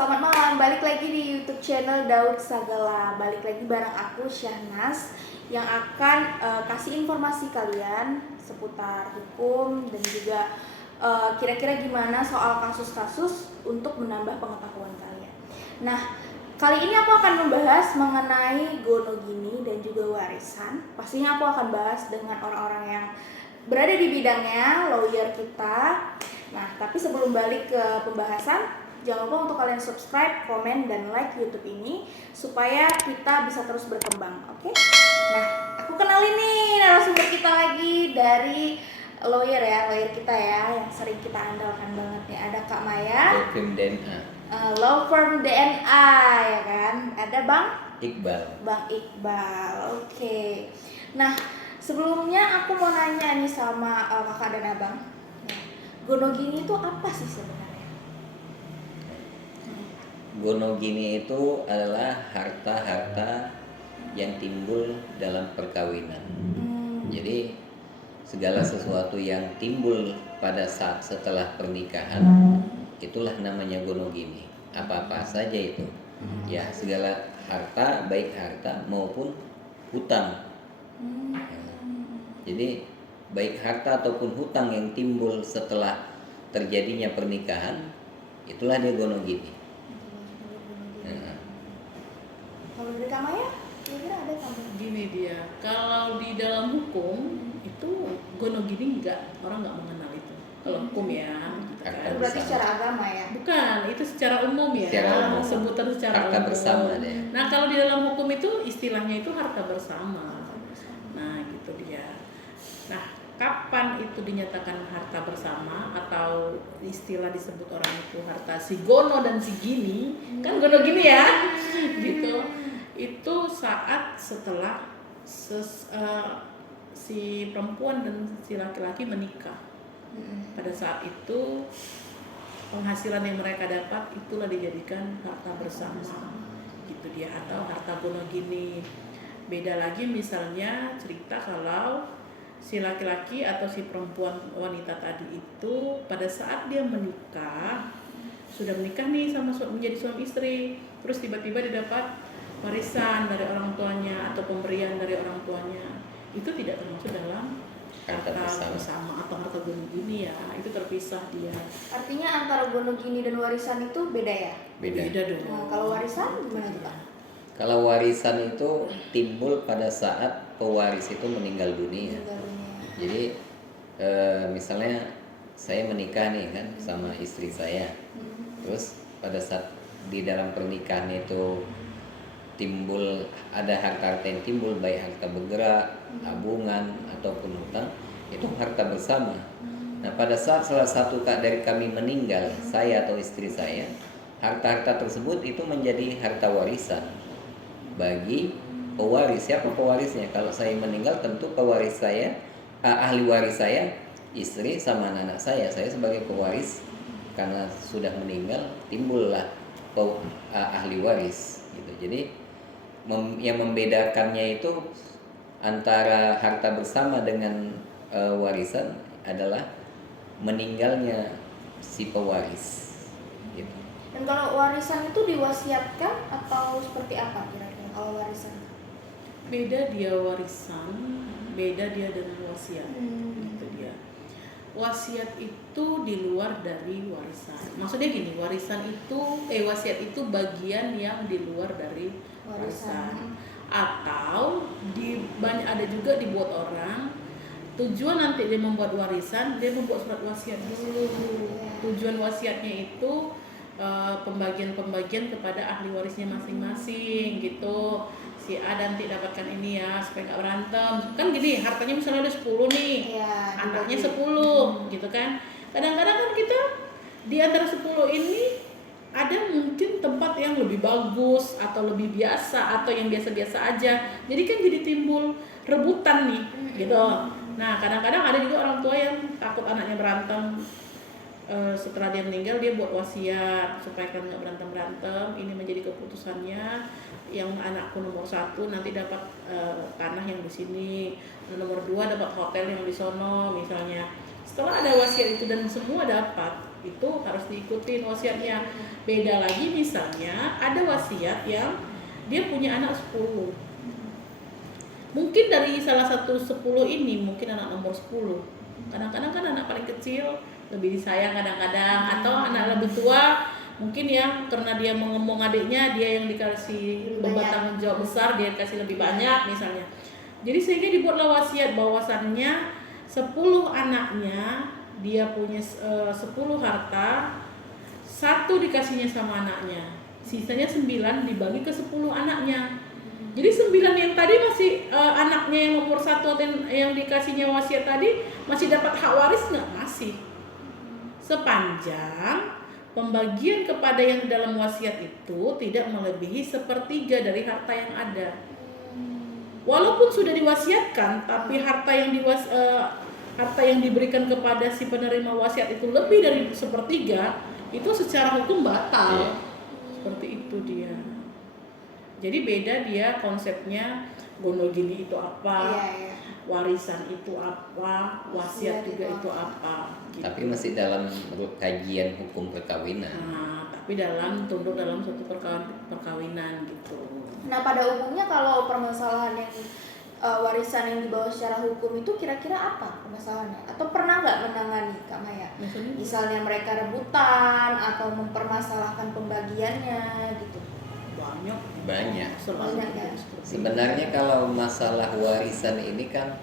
selamat malam. Balik lagi di YouTube channel Daud Sagala. Balik lagi bareng aku Syahnas yang akan kasih informasi kalian seputar hukum dan juga kira-kira gimana soal kasus-kasus untuk menambah pengetahuan kalian. Nah, kali ini aku akan membahas mengenai gonogini dan juga warisan. Pastinya aku akan bahas dengan orang-orang yang berada di bidangnya, lawyer kita. Nah, tapi sebelum balik ke pembahasan, jangan lupa untuk kalian subscribe, komen, dan like YouTube ini supaya kita bisa terus berkembang, oke? Nah, aku kenalin nih narasumber kita lagi dari lawyer kita ya, yang sering kita andalkan banget nih. Ada Kak Maya, Law firm DNA. Law firm DNA ya kan. Ada Bang Iqbal. Oke. Nah, sebelumnya aku mau nanya nih sama kakak dan abang. Gonogini itu apa sih sebenarnya? Gonogini itu adalah harta-harta yang timbul dalam perkawinan. Jadi segala sesuatu yang timbul pada saat setelah pernikahan itulah namanya gonogini. Apa-apa saja itu. Ya, segala harta, baik harta maupun hutang. Jadi baik harta ataupun hutang yang timbul setelah terjadinya pernikahan, itulah dia gonogini. Kalau dari Kak Maya, kira-kira ada tambahan? Gini dia, kalau di dalam hukum itu gonogini orang nggak mengenal itu. Kalau hukum ya, gitu kan. Itu berarti secara agama ya? Bukan, itu secara umum ya. Secara umum. Sebutan secara Harta umum. bersama deh. Nah, kalau di dalam hukum itu istilahnya itu harta bersama. Nah, gitu dia. Nah, kapan itu dinyatakan harta bersama atau istilah disebut orang itu harta si gono dan si gini, kan gono gini ya, gitu. Itu saat setelah si perempuan dan si laki-laki menikah. Pada saat itu penghasilan yang mereka dapat itulah dijadikan harta bersama, gitu dia, atau harta gonogini. Beda lagi misalnya cerita kalau si laki-laki atau si perempuan wanita tadi itu pada saat dia menikah, sudah menikah nih sama menjadi suami istri, terus tiba-tiba dia dapat warisan dari orang tuanya atau pemberian dari orang tuanya, itu tidak termasuk dalam harta bersama atau harta gonogini ya, itu terpisah dia. Artinya antara gonogini dan warisan itu beda ya? Beda dong. Nah, kalau warisan gimana tuh Kak? Kalau warisan itu timbul pada saat pewaris itu meninggal dunia. Jadi misalnya saya menikah nih kan sama istri saya, terus pada saat di dalam pernikahan itu timbul ada harta-harta yang timbul, baik harta bergerak, tabungan ataupun hutang, itu harta bersama. Nah, pada saat salah satu dari kami meninggal, saya atau istri saya, harta-harta tersebut itu menjadi harta warisan bagi pewaris. Siapa pewarisnya? Kalau saya meninggal tentu pewaris saya, ahli waris saya, istri sama anak-anak saya. Saya sebagai pewaris karena sudah meninggal, timbullah ahli waris gitu. Jadi yang membedakannya itu antara harta bersama dengan warisan adalah meninggalnya si pewaris gitu. Dan kalau warisan itu diwasiatkan atau seperti apa kira-kira kalau warisan? Beda dia warisan, beda dia dengan wasiat. Gitu dia. Wasiat itu di luar dari warisan. Maksudnya gini, wasiat itu bagian yang di luar dari warisan. Atau ada juga dibuat orang, tujuan nanti dia membuat warisan, dia membuat surat wasiat dulu. Tujuan wasiatnya itu pembagian kepada ahli warisnya masing-masing gitu. Si A nanti dapatkan ini ya supaya nggak berantem. Kan gini, hartanya misalnya ada 10 nih, anaknya 10 gitu kan. Kadang-kadang kan kita di antara 10 ini ada mungkin tempat yang lebih bagus atau lebih biasa atau yang biasa-biasa aja. Jadi kan jadi timbul rebutan nih gitu. Nah, kadang-kadang ada juga orang tua yang takut anaknya berantem. Setelah dia meninggal, dia buat wasiat supaya kan nggak berantem. Ini menjadi keputusannya. Yang anakku nomor 1 nanti dapat tanah yang di sini, nomor 2 dapat hotel yang di sono misalnya. Setelah ada wasiat itu dan semua dapat, itu harus diikutin wasiatnya. Beda lagi misalnya ada wasiat yang dia punya anak 10. Mungkin dari salah satu 10 ini mungkin anak nomor 10. Kadang-kadang kan anak paling kecil lebih disayang kadang-kadang, atau anak lebih tua mungkin ya karena dia mengemong adiknya, dia yang dikasih beban tanggung jawab besar, dia dikasih lebih banyak misalnya. Jadi sehingga dibuatlah wasiat bahwasannya 10 anaknya dia punya 10 harta, 1 dikasihnya sama anaknya, sisanya 9 dibagi ke 10 anaknya. Jadi 9 yang tadi masih anaknya yang nomor 1 dan yang dikasihnya wasiat tadi masih dapat hak waris nggak? Masih. Sepanjang pembagian kepada yang dalam wasiat itu tidak melebihi 1/3 dari harta yang ada. Walaupun sudah diwasiatkan, tapi harta yang diberikan kepada si penerima wasiat itu lebih dari 1/3, itu secara hukum batal. Seperti itu dia. Jadi beda dia konsepnya gonogini itu apa, warisan itu apa, wasiat juga itu apa. Gitu. Tapi masih dalam kajian hukum perkawinan. Nah, tapi tunduk dalam suatu perkawinan gitu. Nah, pada umumnya kalau permasalahan yang warisan yang dibawa secara hukum itu kira-kira apa permasalahannya? Atau pernah nggak menangani, Kak Maya? Misalnya mereka rebutan atau mempermasalahkan pembagiannya gitu? Banyak. Ya? Sebenarnya kalau masalah warisan ini kan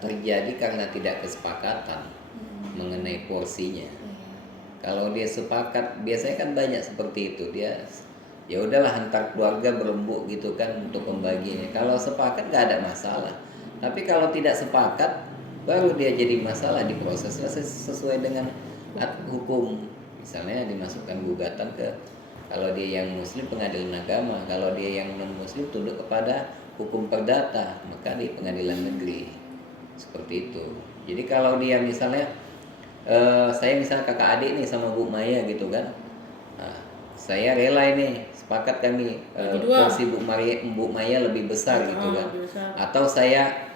terjadi karena tidak kesepakatan mengenai porsinya. Kalau dia sepakat, biasanya kan banyak seperti itu, dia ya udahlah antar keluarga berembuk gitu kan untuk pembagiannya. Kalau sepakat nggak ada masalah. Tapi kalau tidak sepakat, baru dia jadi masalah, diproses sesuai dengan hukum. Misalnya dimasukkan gugatan ke, kalau dia yang muslim pengadilan agama, kalau dia yang non muslim tunduk kepada hukum perdata, maka di pengadilan negeri. Seperti itu. Jadi kalau dia misalnya saya misalnya kakak adik nih sama Bu Maya gitu kan, nah, saya rela ini sepakat kami porsi Bu Maya lebih besar gitu kan, atau saya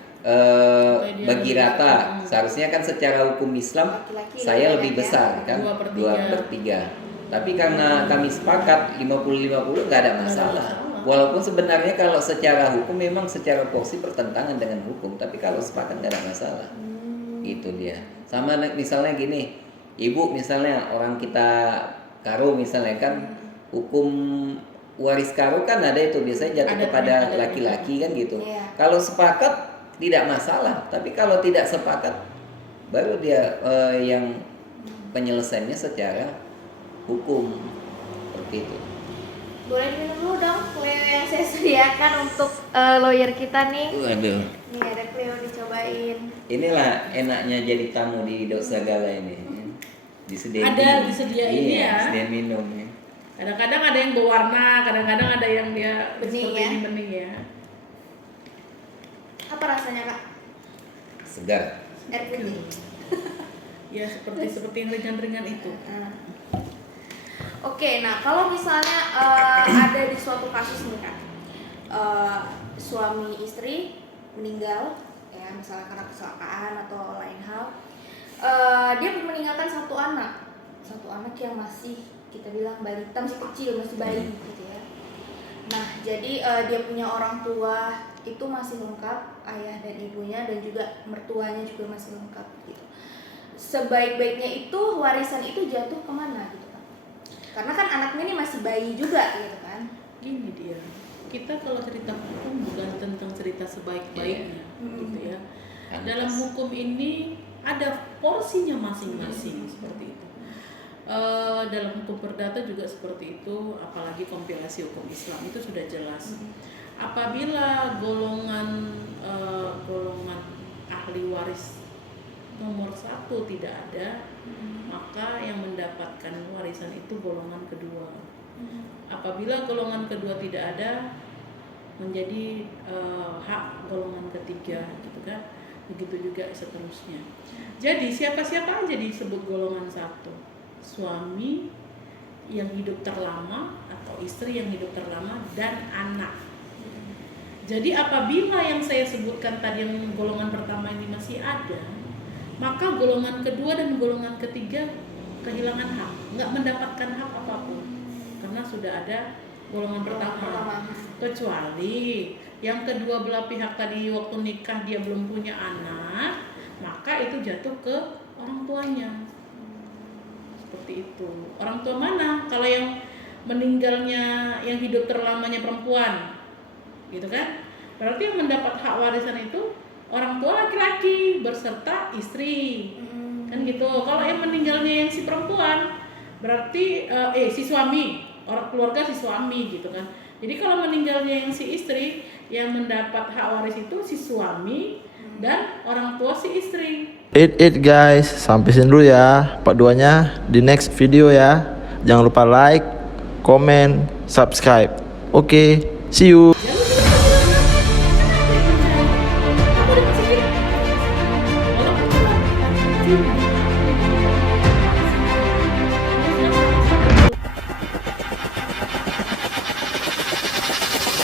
bagi rata. Seharusnya kan secara hukum Islam saya lebih besar kan, 2/3. Tapi karena kami sepakat 50-50 nggak ada masalah. Walaupun sebenarnya kalau secara hukum memang secara porsi bertentangan dengan hukum, tapi kalau sepakat nggak ada masalah. Gitu dia. Sama misalnya gini, ibu misalnya orang kita karo misalnya kan, hukum waris karo kan ada itu biasanya jatuh kepada laki-laki kan gitu. Kalau sepakat tidak masalah, tapi kalau tidak sepakat baru dia yang penyelesaiannya secara hukum. Seperti itu. Boleh diminum dulu dong Cleo yang saya sediakan untuk lawyer kita nih. Waduh. Nih ada Cleo, dicobain. Inilah enaknya jadi tamu di Daud Sagala ini. Disediain ini ya. Disediain minum ya. Kadang-kadang ada yang berwarna, kadang-kadang ada yang dia bening seperti ya. ini bening ya. Apa rasanya, Kak? Segar. Air putih. Ya seperti yang ringan-ringan itu. Oke, nah kalau misalnya ada di suatu kasus nih Kak, suami istri meninggal, ya misalnya karena kecelakaan atau lain hal, dia meninggalkan satu anak yang masih kita bilang balita, masih kecil, masih bayi gitu ya. Nah jadi dia punya orang tua itu masih lengkap, ayah dan ibunya dan juga mertuanya juga masih lengkap gitu. Sebaik-baiknya itu warisan itu jatuh kemana gitu? Karena kan anaknya ini masih bayi juga gitu kan. Gini dia, kita kalau cerita hukum bukan tentang cerita sebaik-baiknya gitu ya. Dalam hukum ini ada porsinya masing-masing seperti itu. Dalam hukum perdata juga seperti itu, apalagi kompilasi hukum Islam itu sudah jelas. Apabila golongan ahli waris nomor 1 tidak ada, maka yang mendapatkan warisan itu golongan kedua. Apabila golongan kedua tidak ada, menjadi hak golongan ketiga gitu kan. Begitu juga seterusnya. Jadi siapa-siapa aja disebut golongan 1. Suami yang hidup terlama atau istri yang hidup terlama dan anak. Jadi apabila yang saya sebutkan tadi yang golongan pertama ini masih ada, maka golongan kedua dan golongan ketiga kehilangan hak, nggak mendapatkan hak apapun karena sudah ada golongan pertama. Kecuali yang kedua belah pihak tadi waktu nikah dia belum punya anak, maka itu jatuh ke orang tuanya. Seperti itu. Orang tua mana? Kalau yang meninggalnya, yang hidup terlamanya perempuan, gitu kan? Berarti yang mendapat hak warisan itu orang tua laki-laki berserta istri, kan gitu. Kalau yang meninggalnya yang si perempuan, berarti si suami, orang keluarga si suami, gitu kan. Jadi kalau meninggalnya yang si istri, yang mendapat hak waris itu si suami dan orang tua si istri. It guys, sampai sini dulu ya part 2-nya. Di next video ya. Jangan lupa like, comment, subscribe. Oke, see you.